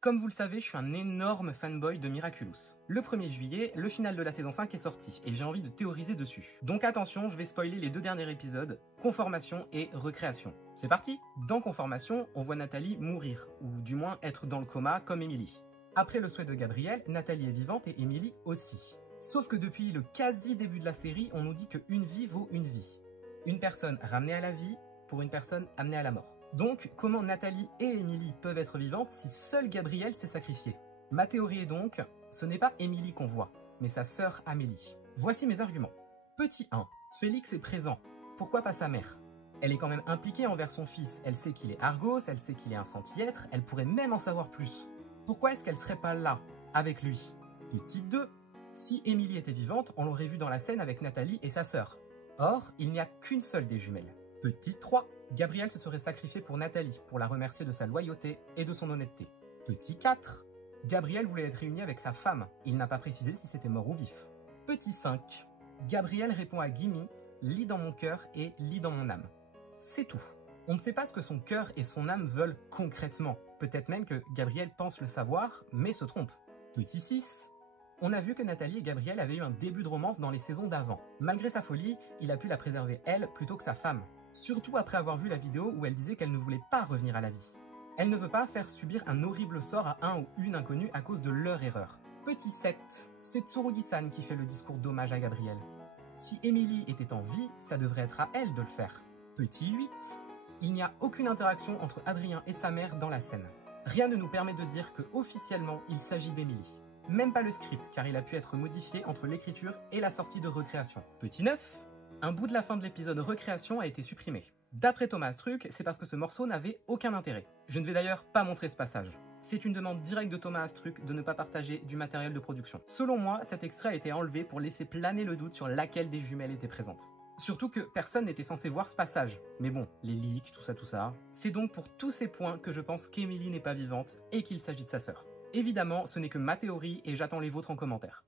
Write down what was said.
Comme vous le savez, je suis un énorme fanboy de Miraculous. Le 1er juillet, le final de la saison 5 est sorti, et j'ai envie de théoriser dessus. Donc attention, je vais spoiler les 2 derniers épisodes, Conformation et Recréation. C'est parti! Dans Conformation, on voit Nathalie mourir, ou du moins être dans le coma comme Emily. Après le souhait de Gabriel, Nathalie est vivante et Emily aussi. Sauf que depuis le quasi début de la série, on nous dit qu'une vie vaut une vie. Une personne ramenée à la vie pour une personne amenée à la mort. Donc, comment Nathalie et Emily peuvent être vivantes si seul Gabriel s'est sacrifié? Ma théorie est donc, ce n'est pas Emily qu'on voit, mais sa sœur Amélie. Voici mes arguments. Petit 1. Félix est présent. Pourquoi pas sa mère? Elle est quand même impliquée envers son fils. Elle sait qu'il est Argos, elle sait qu'il est un centimètre, elle pourrait même en savoir plus. Pourquoi est-ce qu'elle serait pas là, avec lui? Petit 2. Si Emily était vivante, on l'aurait vu dans la scène avec Nathalie et sa sœur. Or, il n'y a qu'une seule des jumelles. Petit 3. Gabriel se serait sacrifié pour Nathalie, pour la remercier de sa loyauté et de son honnêteté. Petit 4. Gabriel voulait être réuni avec sa femme. Il n'a pas précisé si c'était mort ou vif. Petit 5. Gabriel répond à Gimme, lis dans mon cœur et lis dans mon âme. C'est tout. On ne sait pas ce que son cœur et son âme veulent concrètement. Peut-être même que Gabriel pense le savoir, mais se trompe. Petit 6. On a vu que Nathalie et Gabriel avaient eu un début de romance dans les saisons d'avant. Malgré sa folie, il a pu la préserver elle plutôt que sa femme. Surtout après avoir vu la vidéo où elle disait qu'elle ne voulait pas revenir à la vie. Elle ne veut pas faire subir un horrible sort à un ou une inconnue à cause de leur erreur. Petit 7. C'est Tsurugi-san qui fait le discours d'hommage à Gabriel. Si Emily était en vie, ça devrait être à elle de le faire. Petit 8. Il n'y a aucune interaction entre Adrien et sa mère dans la scène. Rien ne nous permet de dire que officiellement il s'agit d'Emily. Même pas le script, car il a pu être modifié entre l'écriture et la sortie de Recréation. Petit 9. Un bout de la fin de l'épisode Recréation a été supprimé. D'après Thomas Astruc, c'est parce que ce morceau n'avait aucun intérêt. Je ne vais d'ailleurs pas montrer ce passage. C'est une demande directe de Thomas Astruc de ne pas partager du matériel de production. Selon moi, cet extrait a été enlevé pour laisser planer le doute sur laquelle des jumelles était présente. Surtout que personne n'était censé voir ce passage. Mais bon, les leaks, tout ça. C'est donc pour tous ces points que je pense qu'Emily n'est pas vivante et qu'il s'agit de sa sœur. Évidemment, ce n'est que ma théorie et j'attends les vôtres en commentaire.